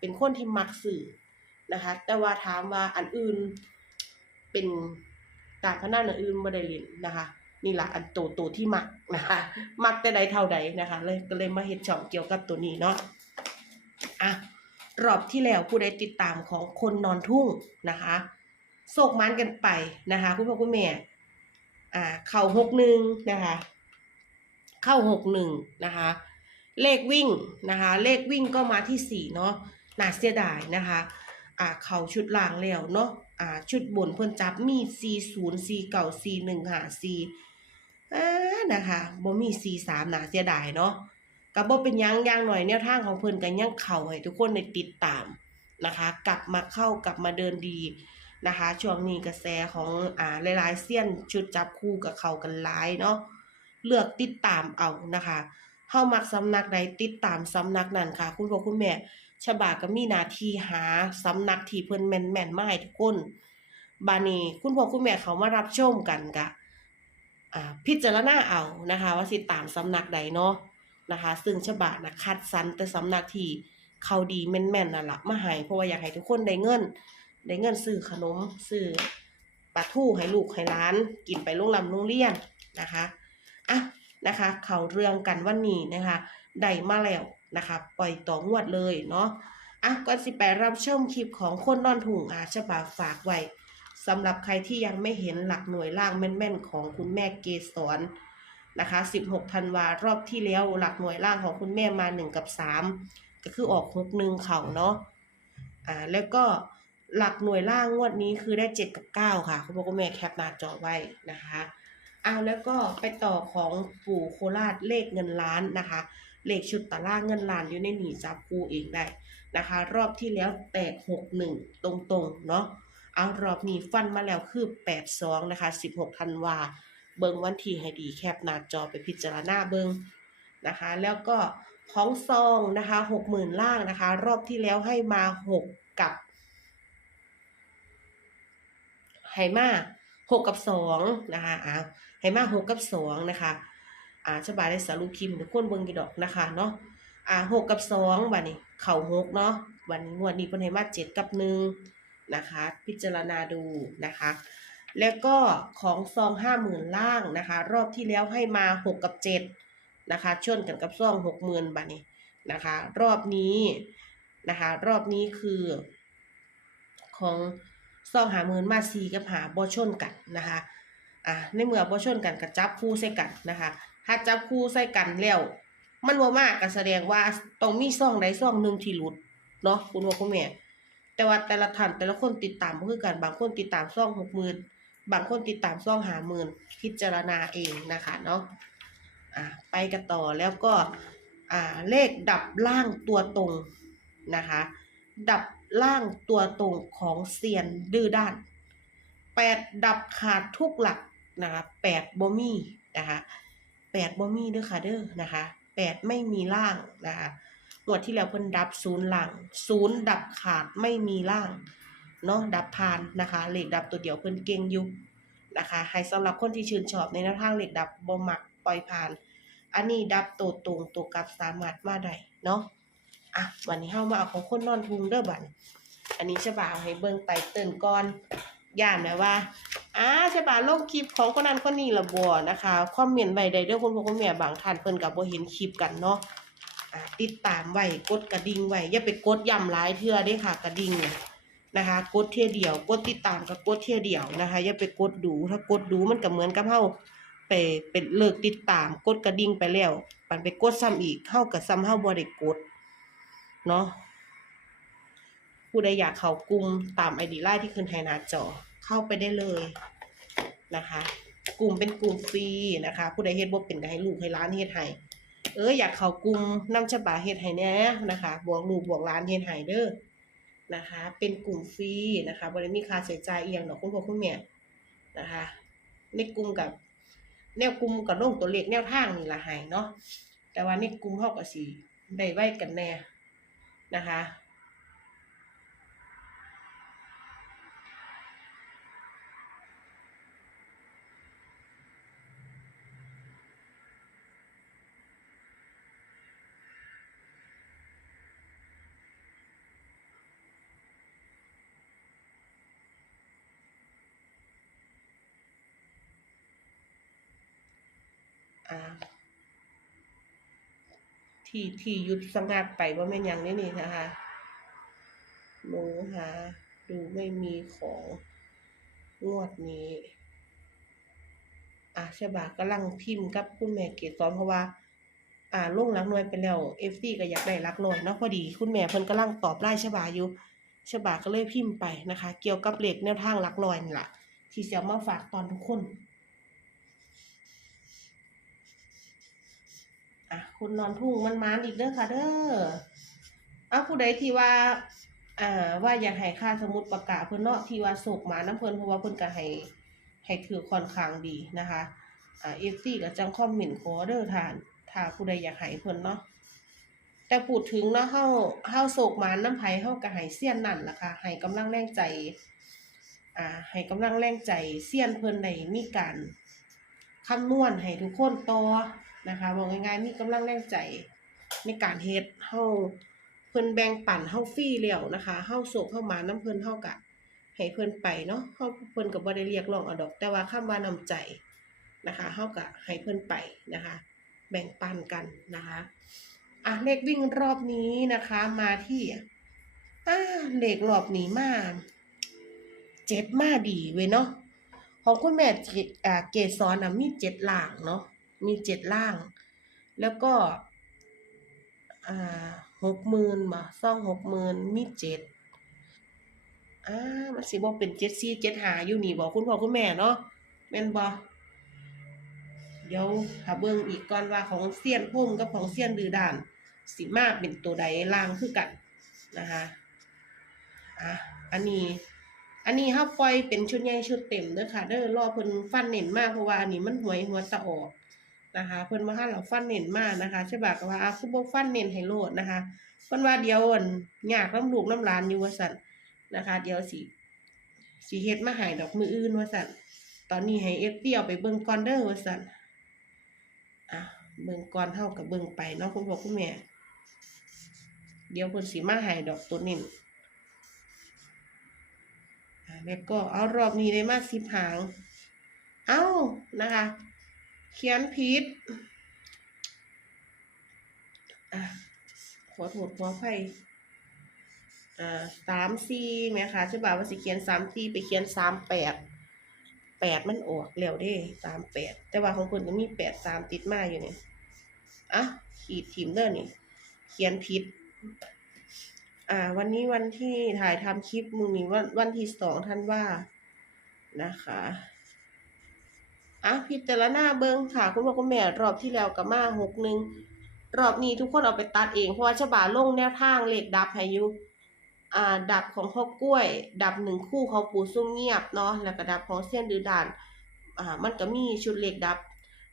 เป็นคนที่มักสื่อนะคะ แต่ว่าถามว่าอันอื่นเป็นการพนันอื่นบ่ได้เล่นนะคะนี่แหละอันโตโตที่มักนะคะมักแต่ใดเท่าใดนะคะเลยก็เลยมาเฮ็ดช่องเกี่ยวกับตัวนี้เนาะอะรอบที่แล้วผู้ใดติดตามของคนนอนทุ่งนะคะโศกมันกันไปนะคะคุณพ่อคุณแม่อ่าเข่าหกหนึ่งนะคะ เข้าหกหนึ่งนะคะ เลขวิ่งนะคะ เลขวิ่งก็มาที่สี่เนาะ น่าเสียดายนะคะอ่าเข่าชุดล่างแล้วเนาะอ่าชุดบนเพิ่นจับมีสี่ศูนย์สี่เก่าสี่หนึ่งหาสี่อ่านะคะบ่มีสี่สามน่าเสียดายเนาะก็บ่เป็นยังย่างหน่อยแนวทางของเพิ่นก็ยังเข้าให้ทุกคนได้ติดตามนะคะ กลับมาเข้ากลับมาเดินดีนะคะช่วงนี้กระแสของอ่าหลายๆเสี้ยนชุดจับคู่กับเขากันหลายเนาะเลือกติดตามเอานะคะเฮามักสำนักใดติดตามสำนักนั้นค่ะ คุณพ่อคุณแม่ ฉบาก็มีหน้าที่หาสำนักที่เพิ่นแม่นๆมาให้ทุกคนบานี้คุณพ่อคุณแม่เขามารับชมกันกะอ่าพิจารณาเอานะคะ ว่าสิตามสำนักใดเนาะนะคะ ซึ่งฉบานะคัดสรรแต่สำนักที่เขาดีแม่นๆนั่นล่ะมาให้เพราะว่าอยากให้ทุกคนได้เงินได้เงินซื้อขนมซื้อปลาทู่ให้ลูกให้หลาน กินไปโรงลำโรงเรียนนะคะอะนะคะ เขาเรื่องกันวันนี้นะคะได้มาแล้ว นะคะปล่อยต่องวดเลยเนาะอะก่อนสิไปรับชมคลิปของคนนอนถุงอาชบาฝากไว้สำหรับใครที่ยังไม่เห็นหลักหน่วยล่างแม่นๆของคุณแม่เกสรนะคะ 16 ธันวารอบที่แล้วหลักหน่วยล่างของคุณแม่มา 1 กับ 3 ก็คือออก6 1เข่าเนาะอ่าแล้วก็หลักหน่วยล่างงวดนี้คือได้ 7 กับ 9 ค่ะ คุณพ่อคุณแม่แคปหน้าจอไว้นะคะเอาแล้วก็ไปต่อของปู่โคราชเลขเงินล้านนะคะ เลขชุดตารางเงินล้านอยู่ในหนีจับคู่เองได้นะคะ รอบที่แล้วแตกหกหนึ่งตรงๆเนาะเอารอบนี้ฟันมาแล้วคือแปดสองนะคะสิบหกธันวาเบิงวันที่ให้ดีแคปหน้าจอไปพิจารณาเบิงนะคะ แล้วก็ของซองนะคะหกหมื่นล่างนะคะ รอบที่แล้วให้มาหกกับให้มาหกกับสองนะคะอ้าวให้มาหกกับสองนะคะ อ่าฉบาได้สรุปคลิปทุกคนเบิ่งกี่ดอกนะคะเนาะอ่าหกกับสองวันนี้เข่าหกเนาะวันงวดนี้เพิ่นให้มาเจ็ดกับหนึ่งนะคะ พิจารณาดูนะคะ แล้วก็ของซองห้าหมื่นล่างนะคะ รอบที่แล้วให้มาหกกับเจ็ดนะคะชนกันกับซองหกหมื่นบาทนี้นะคะ รอบนี้นะคะ รอบนี้คือ ของซองหาหมื่นมาซีกับหาบอชนกันนะคะอ่าในเมื่อบ่ชนกันก็จับคู่ใส่กันนะคะ ถ้าจับคู่ใส่กันแล้วมันบ่มากก็แสดงว่าต้องมีซ่องใดซ่องหนึ่งที่หลุดเนาะคุณพ่อคุณแม่ แต่ว่าแต่ละท่านแต่ละคนติดตามบ่คือกันบางคนติดตามซ่อง60,000บางคนติดตามซ่อง50,000พิจารณาเองนะคะเนาะอ่าไปกันต่อแล้วก็อ่าเลขดับล่างตัวตรงนะคะ ดับล่างตัวตรงของเซียนดื้อด้านแปดดับขาดทุกหลักนะคะแปดบ่มีนะคะ แปดบ่มีเด้อค่ะเด้อนะคะแปดไม่มีล่างนะคะงวดที่แล้วเพิ่นดับศูนย์หลังศูนย์ดับขาดไม่มีล่างเนาะดับผ่านนะคะเหล็กดับตัวเดียวเพิ่นเก่งอยู่นะคะให้สำหรับคนที่ชื่นชอบในแนวทางเหล็กดับบ่มักปล่อยผ่าน อันนี้ดับตัวตรงตัวกลับสามารถมาได้เนาะอะวันนี้เฮามาเอาของคนนอนทุงเด้อบัดนี้อันนี้จะบ่าวให้เบิ่งไตเติ้นก่อนย่านนะว่า อ่าใช่ป่ะลงคลิปของคนนั้นคนนี้ละบ่นะคะคอมเมนต์ไว้ได้เด้อคุณพ่อคุณแม่บางท่านเพิ่นก็บ่เห็นคลิปกันเนาะอ่าติดตามไว้กดกระดิ่งไว้อย่าไปกดย่ำหลายเทื่อเด้ค่ะกระดิ่งเนี่ยนะคะกดเที่ยเดียว กดติดตามก็กดเที่ยเดียวนะคะอย่าไปกดดูถ้ากดดูมันก็เหมือนกับเฮาไปเป็นเลิกติดตามกดกระดิ่งไปแล้วปันไปกดซ้ำอีกเฮาก็ซ้ำเฮาบ่ได้กดเนาะผู้ใดอยากเข้ากลุ่มตามไอดีไลน์ที่ขึ้นให้หน้าจอ เข้าไปได้เลยนะคะ กลุ่มเป็นกลุ่มฟรีนะคะ ผู้ใดเฮ็ดบ่เป็นก็ให้ลูกให้ร้านเฮ็ดให้เอออยากเข้ากลุ่มนำฉบาเฮ็ดให้แน่นะคะ บวกลูกบวกร้านเฮ็ดให้เด้อนะคะ เป็นกลุ่มฟรีนะคะบ่ได้มีค่าใช้จ่ายอีหยังดอกคุณพ่อคุณแม่นะคะ ในกลุ่มกับแนวกลุ่มกับลงตัวเลขแนวทางนี่ละให้เนาะแต่ว่าในกลุ่มเฮาก็สิได้ไว้กันแน่นะคะ ที่ที่ยุดสงักไปว่าแม่นยังนี่นี่นะคะหนูหาดูไม่มีของงวดนี้อะใช่ปะกำลังพิมพ์กับคุณแม่เกศสอนเพราะว่า อ่าลงลักหน่วยไปแล้วเอฟซีก็อยากได้ลักร้อยเนาะพอดีคุณแม่เพิ่นกำลังตอบไล่ฉบาอยู่ฉบาก็เลยพิมพ์ไปนะคะ เกี่ยวกับเลขแนวทางลักร้อยนี่ล่ะที่จะเอามาฝากตอนทุกคน อะ คุณนอนทุ่งมันมานอีกเด้อค่ะ เด้อเอาผู้ใดที่ว่า อ่า ว่าอยากให้ค่าสมุดประกาศเพิ่อนเนาะที่ว่าโศกหมาน้ำเพิ่นเพราะว่าเพิ่อนก็ให้ให้ถือค่อนข้างดีนะคะอ่าเอฟซีก็จังคอมเมนต์ขอเด้อทานถ้าผู้ใดอยากให้เพิ่อนเนาะแต่พูดถึงเนาะเฮาเฮาโศกหมาน้ำไผเฮาก็ให้เสี้ยนนั่นล่ะค่ะให้กำลังแรงใจ อ่า ให้กำลังแรงใจเสี้ยนเพิ่อนได้มีการคำนวณให้ทุกคนต่อ นะคะบอกง่ายๆมีกำลังแรงใจในการเฮ็ดเฮาเพิ่นแบ่งปันเฮาฟรีแล้วนะคะเฮาโศกเฮามาน้ำเพิ่นเฮาก็ให้เพิ่นไปเนาะเฮาเพิ่นก็บ่ได้เรียกร้องเอาดอก แต่ว่าคำว่านำใจนะคะเฮาก็ให้เพิ่นไปนะคะ แบ่งปันกันนะคะอะเลขวิ่งรอบนี้นะคะมาที่อ่าเลขรอบนี้มาเจ็ดมาดีเว้ยเนาะของคุณแม่เจอ่าเกสรน่ะมีเจ็ดหลางเนาะ มีเจ็ดล่าง แล้วก็หกหมื่นมาซ่องหกหมื่นมีเจ็ดอ่ามันสิบอกเป็นเจ็ดสี่เจ็ดหาอยู่นี่บอกคุณพ่อคุณแม่เนาะแม่นบอเดี๋ยวถ้าเบิ่งอีกก่อนว่าของเซียนพุ่มกับของเซียนดือด่าน สิมาเป็นตัวใดล่างคือกันนะคะอะอันนี้อันนี้เฮาปล่อยเป็นชุดใหญ่ชุดเต็มเด้อค่ะเด้อรอเพิ่นฟันเน้นมากเพราะว่าอันนี้มันหวยหัวตะออก นะคะเพิ่นมาให้เราฟันเน้นมากนะคะใช่ปะก็ว่าอะคือบ่ฟันเน้นให้โลดนะคะเพิ่นว่าเดียวอั่นยากน้ำลูกน้ำหลานอยู่ว่าซั่นนะคะ เดี๋ยวสิสิเฮ็ดมาให้ดอกมืออื่นว่าซั่นตอนนี้ให้เอฟเตียวไปเบิ่งก่อนเด้อว่าซั่นอะเบิ่งก่อนเฮากับเบิ่งไปเนาะคุณพ่อคุณแม่ เดี๋ยวเพิ่นสิมาให้ดอกตัวนี้อะแล้วก็เอารอบนี้ได้มาสิบหาง เอ้านะคะ เขียนผิดขอโทษขออภัยอ่สามสี่แม่ค่ะใช่ป่ะว่าสิเขียนสามสี่ไปเขียนสามแปดแปดมันออกแล้วเด้สามแปดแต่ว่าของคนก็มีแปดสามติดมาอยู่เนี่ยอะขีดทิมเด้อนี่ เขียนผิด อ่า วันนี้วันที่ถ่ายทำคลิปมึงนี่วันวันที่สองท่านว่านะคะ อะพิจารณาเบิ้งค่ะคุณพ่อคุณแม่รอบที่แล้วกับมาหกหนึ่งรอบนี้ทุกคนเอาไปตัดเองเพราะว่าฉบาลงแนวทางเลขดับให้อยุอ่าดับของพ่อกล้วย ดับหนึ่งคู่ของปูซุ่มเงียบเนาะแล้วก็ดับของเส้นดือดานอ่ามันก็มีชุดเล็กดับ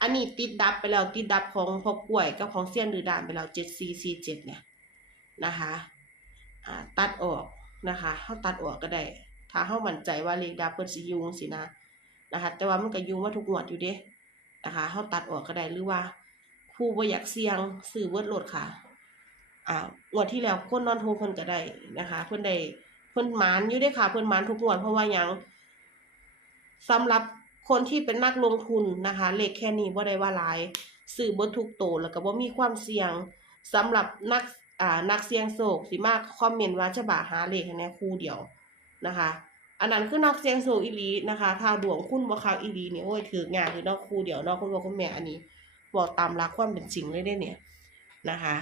อันนี้ติดดับไปแล้วติดดับของพ่อกล้วยกับของเส้นดือดานไปแล้วเจ็ดสี่สี่เจ็ดเนี่ยนะคะอ่าตัดออกนะคะเขาตัดออกก็ได้ถ้าเขามั่นใจว่าเลขดับเปิดสิยุงสินะ นะคะแต่ว่ามันก็อยุงมาทุกงวดอยู่เด้นะคะเขาตัดออกก็ได้หรือว่า ผู้บ่อยากเสี่ยงซื้อเวิร์ดโหลดค่ะอ่างวดที่แล้วคนนอนโทรเพิ่นก็ได้นะคะ เพิ่นได้เพิ่นหมานอยู่ได้ค่ะ เพิ่นหมานทุกงวดเพราะว่ายังสำหรับคนที่เป็นนักลงทุนนะคะ เลขแค่นี้บ่ได้ว่าหลายซื้อบ่ทุกโตแล้วก็บ่มีความเสี่ยงสำหรับนักอ่านักเสี่ยงโชคสิมากคอมเมนต์ว่าจะบาหาเลขในคู่เดียวนะคะ อันนั้นคือนักเสียงโชคอีลีนะคะถ้าดวงคุณบ่คักอีลีเนี่ยโอ้ยถือยากอยู่เนาะคู่เดียวนาะคุณพ่คุณแม่อันนี้บอกตามหลักความเป็นจริงเลยเด้เนี่ยนะคะ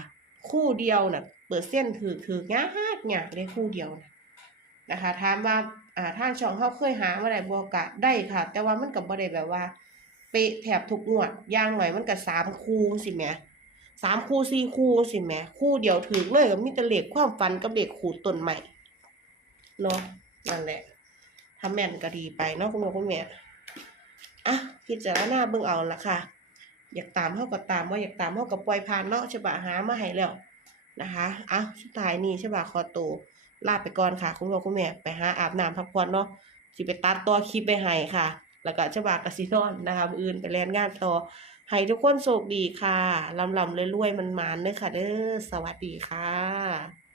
คู่เดียวน่ะเปิดเส้นถือถือยากยากเลยคู่เดียวนะนะคะถามว่าอ่าทางช่องเขาเคยหาเมาได้บ่กะได้ค่ะ แต่ว่ามันก็บ่ได้แบบว่า เปะแถบทุกงวดย่างหน่อยมันก็สามคู่สิแหมสามคู่สี่คู่สิแหมคู่เดียวถือเลยก็มีแต่เหลขความฝันกับเหลขขูดต้นใหม่เนาะนั่นแหละ ถ้าแม่นก็ดีไปเนาะคุณพ่อคุณแม่อะพิจารณาเบิ่งเอาละค่ะ อยากตามเฮาก็ตามว่าอยากตามเฮาก็ปล่อยผ่านเนาะฉบะหามาให้แล้วนะคะอะสุดท้ายนี้ฉบะขอตัวลาไปก่อนค่ะ คุณพ่อคุณแม่ไปหาอาบน้ำพักผ่อนเนาะสิไปตัดตัวคลิปไปให้ค่ะ แล้วก็ฉบะกสินอนนะคะอื่นไปแล่นงานต่อให้ทุกคนโชคดีค่ะลำลำเรวยๆมันๆเด้อค่ะเด้อสวัสดีค่ะ